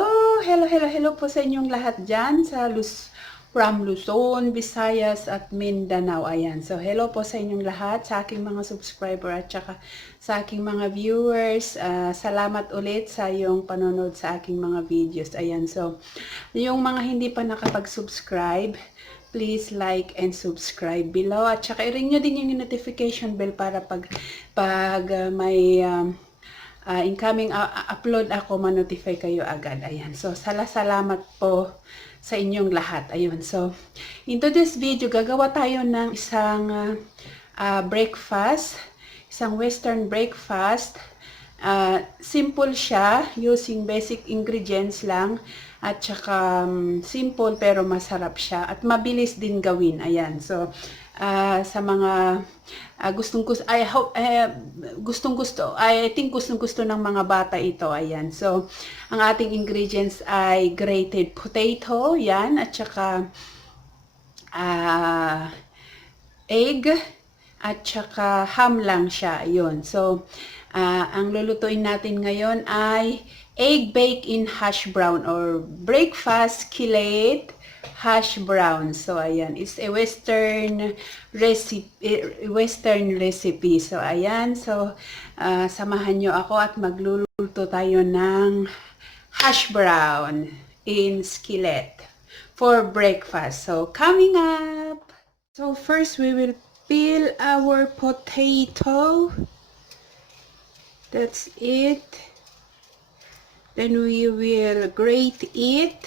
Hello po sa inyong lahat dyan from Luzon, Visayas at Mindanao. Ayan. So, hello po sa inyong lahat, sa aking mga subscriber at saka sa aking mga viewers. Salamat ulit sa iyong panonood sa aking mga videos. Ayan. So, yung mga hindi pa nakapag-subscribe, please like and subscribe below. At saka i-ring nyo din yung notification bell para pag may incoming upload ako, ma-notify kayo agad. Ayan. So, salamat po sa inyong lahat. Ayun. So, into this video, gagawa tayo ng isang breakfast. Isang western breakfast. Simple siya, using basic ingredients lang. At saka, simple pero masarap siya. At mabilis din gawin. Ayan. So, sa mga gustong-gusto, I think gustong-gusto ng mga bata ito. Ayan. So, ang ating ingredients ay grated potato, yan, at saka egg, at saka ham lang siya. Ayun. So, ang lulutuin natin ngayon ay egg baked in hash brown or breakfast skillet hash brown. So, ayan. It's a Western recipe. So, ayan. So, samahan nyo ako at magluluto tayo ng hash brown in skillet for breakfast. So, coming up. So, first we will peel our potato. That's it. Then we will grate it.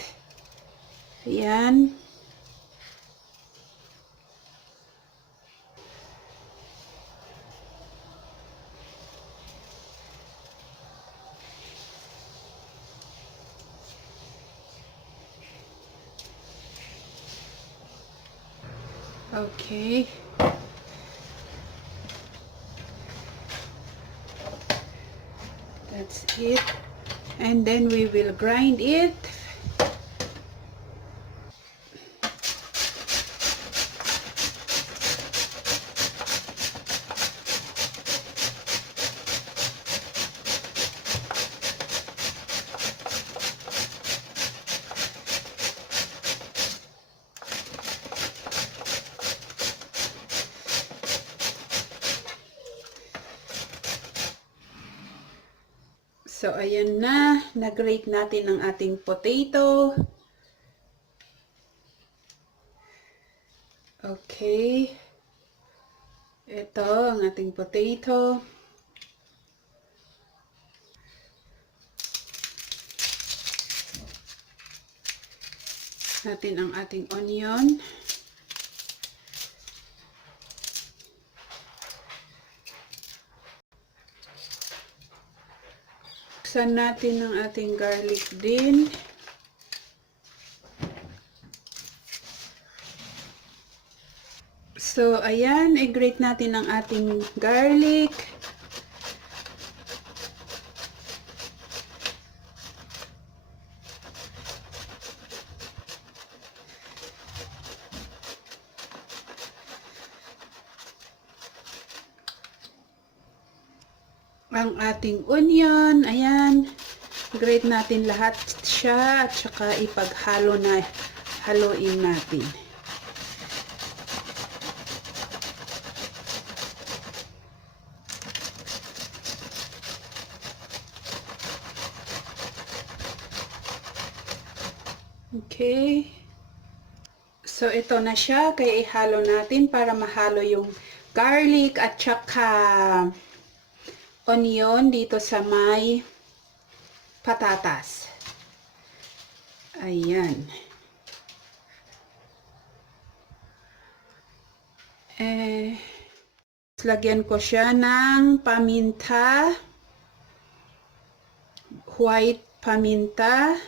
Ayan. Okay. That's it. And then we will grind it. So, ayan na. Nag-grate natin ang ating potato. Okay. Ito ang ating potato. Natin ang ating onion. Buksan natin ang ating garlic din. So, ayan, i-grate natin ang ating garlic. Ang ating onion, ayan, grate natin lahat siya at saka haluin natin. Okay. So, ito na siya, kaya ihalo natin para mahalo yung garlic at saka onion dito sa may patatas. Ayan. Lagyan ko siya ng paminta, white paminta,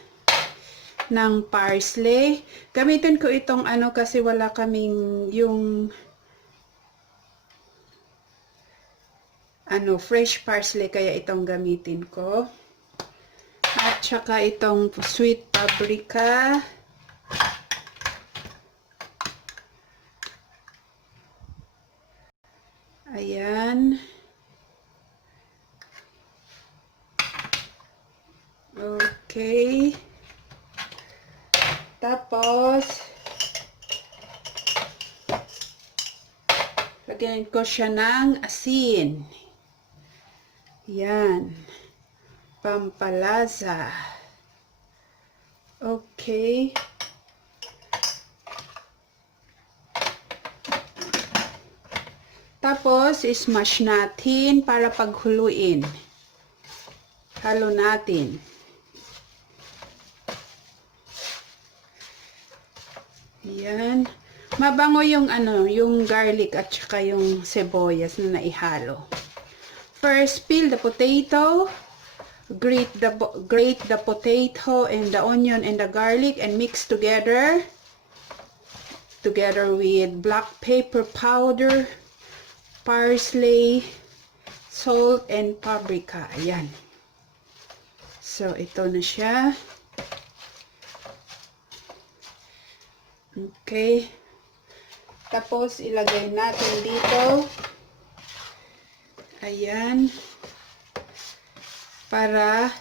ng parsley. Gamitin ko itong kasi wala kaming yung fresh parsley, kaya itong gamitin ko. At saka itong sweet pabrika. Ayan. Okay. Tapos, lagyan ko siya ng asin. Yan. Pampalasa. Okay. Tapos, smash natin para paghuluin. Halo natin. Yan. Mabango yung yung garlic at saka yung sibuyas na naihalo. First, peel the potato, grate the potato and the onion and the garlic and mix together with black pepper powder, parsley, salt and pabrika. Ayan. So ito na siya. Okay. Tapos, ilagay natin dito. Ayan. Para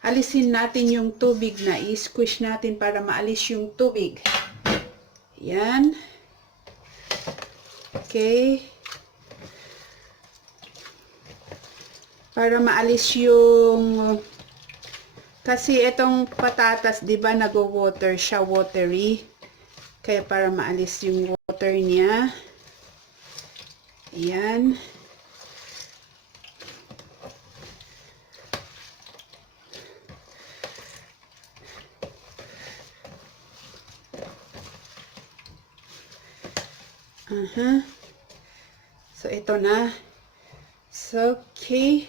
alisin natin yung tubig na i-squish natin para maalis yung tubig. Ayan. Okay. Para maalis yung... Kasi itong patatas, di ba, nag-water siya, watery. Kaya para maalis yung water niya. Ayan. So, ito na. So, okay.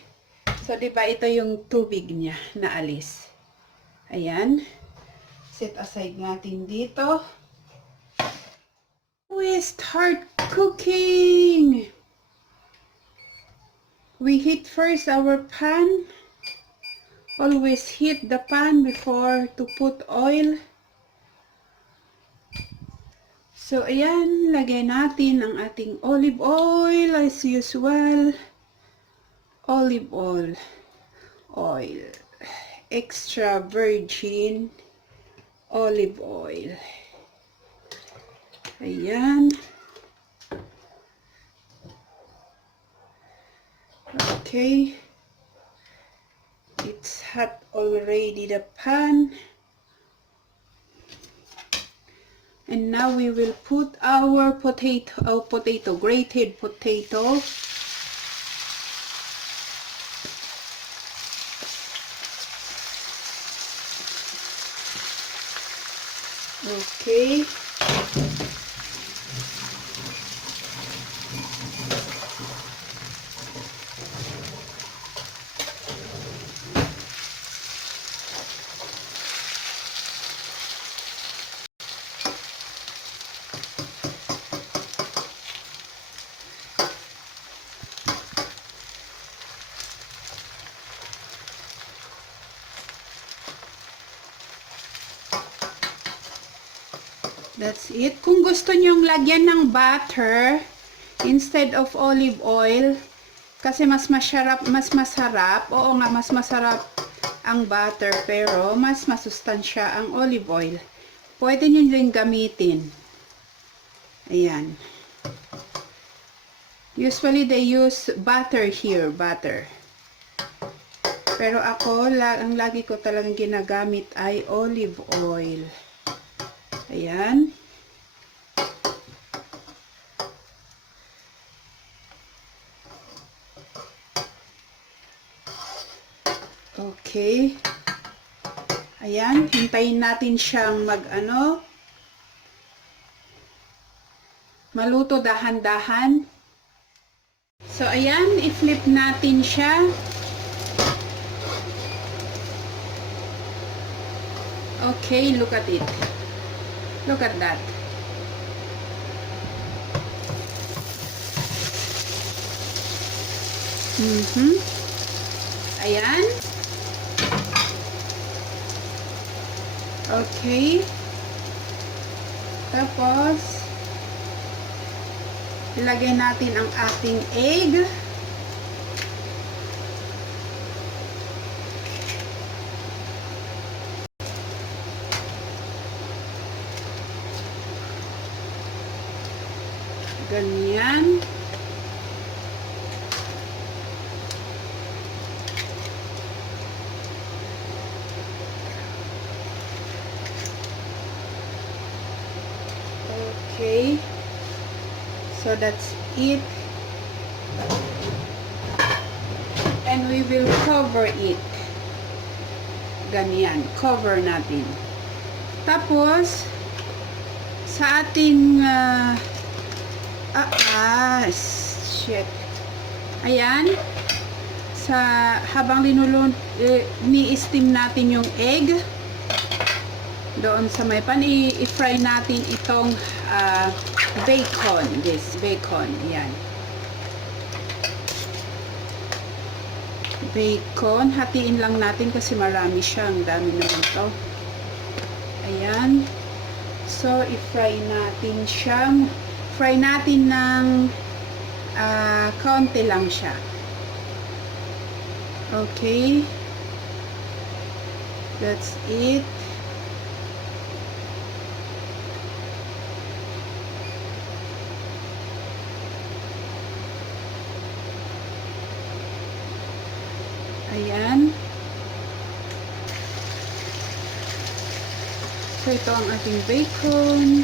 So, di ba ito yung tubig niya na alis. Ayan. Set aside natin dito. We start cooking. We heat first our pan. Always heat the pan before to put oil. So, ayan, lagay natin ang ating olive oil as usual. Olive oil. Extra virgin olive oil. Ayan. Okay. It's hot already, the pan. And now we will put our grated potato. Okay. That's it. Kung gusto nyong lagyan ng butter instead of olive oil, kasi mas masarap, oo nga, mas masarap ang butter, pero mas masustansya ang olive oil. Pwede nyo din gamitin. Ayan. Usually they use butter here, butter. Pero ako, ang lagi ko talagang ginagamit ay olive oil. Ayan. Okay. Ayan, hintayin natin siyang maluto dahan-dahan. So, ayan, i-flip natin siya. Okay, look at it. Look at that. Ayan. Okay. Tapos, ilagay natin ang ating egg. Ganyan. Okay. So that's it. And we will cover it. Ganyan. Cover natin. Tapos, sa ating shit. Ayan. Habang ni-steam natin yung egg, doon sa may pan, i-fry natin itong bacon. This bacon. Ayan. Bacon. Hatiin lang natin kasi marami siya. Ang dami naman to. Ayan. So, i-fry natin siya. Fry natin ng kaunti lang siya. Okay. That's it. Ayan. So, ito ang ating bacon.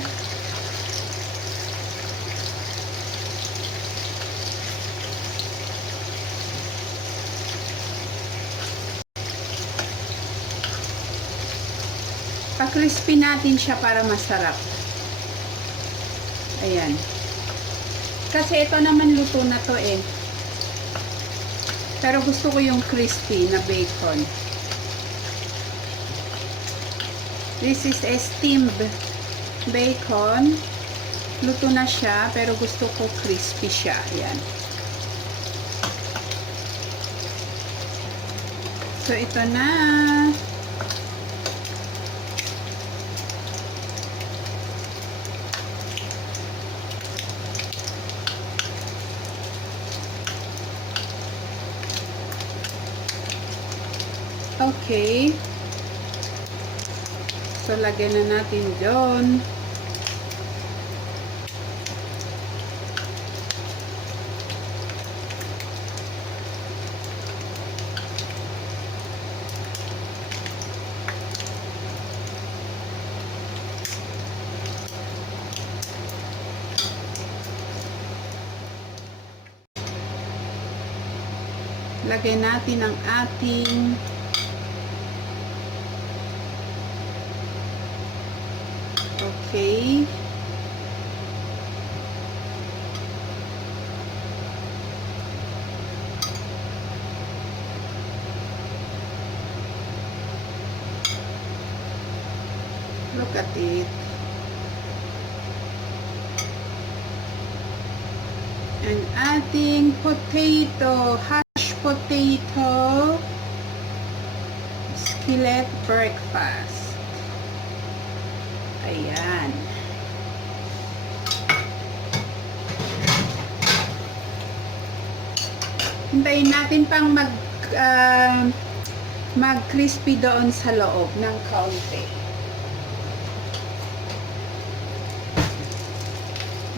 Pa-crispy natin siya para masarap. Ayan. Kasi ito naman luto na to eh. Pero gusto ko yung crispy na bacon. This is a steamed bacon. Luto na siya, pero gusto ko crispy siya. Ayan. So, ito na. Okay. So, lagyan na natin doon. Lagyan natin ang ating okay. Look at it. Ang ating potato, hash potato, skillet breakfast. Ayan. Hintayin natin pang mag-crispy doon sa loob ng kaunti.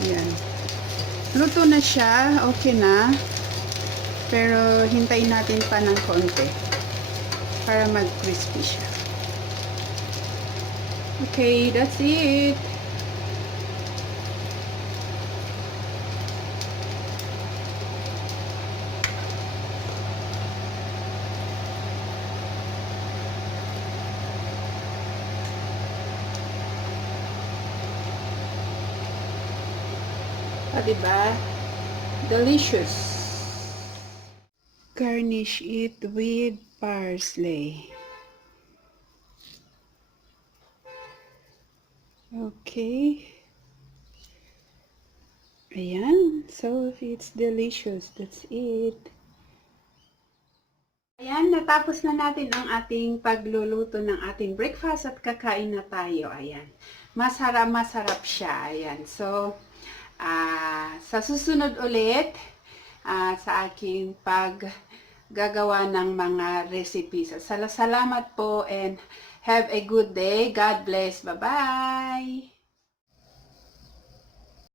Ayan. Luto na siya. Okay na. Pero hintayin natin pa ng kaunti para mag-crispy siya. Okay, that's it. Diba? Delicious. Garnish it with parsley. Okay. Ayan. So, it's delicious. That's it. Ayan, natapos na natin ang ating pagluluto ng ating breakfast at kakain na tayo. Ayan. Masarap siya. Ayan. So, sa susunod ulit, sa aking paggagawa ng mga recipes. Salamat po and have a good day. God bless. Bye-bye!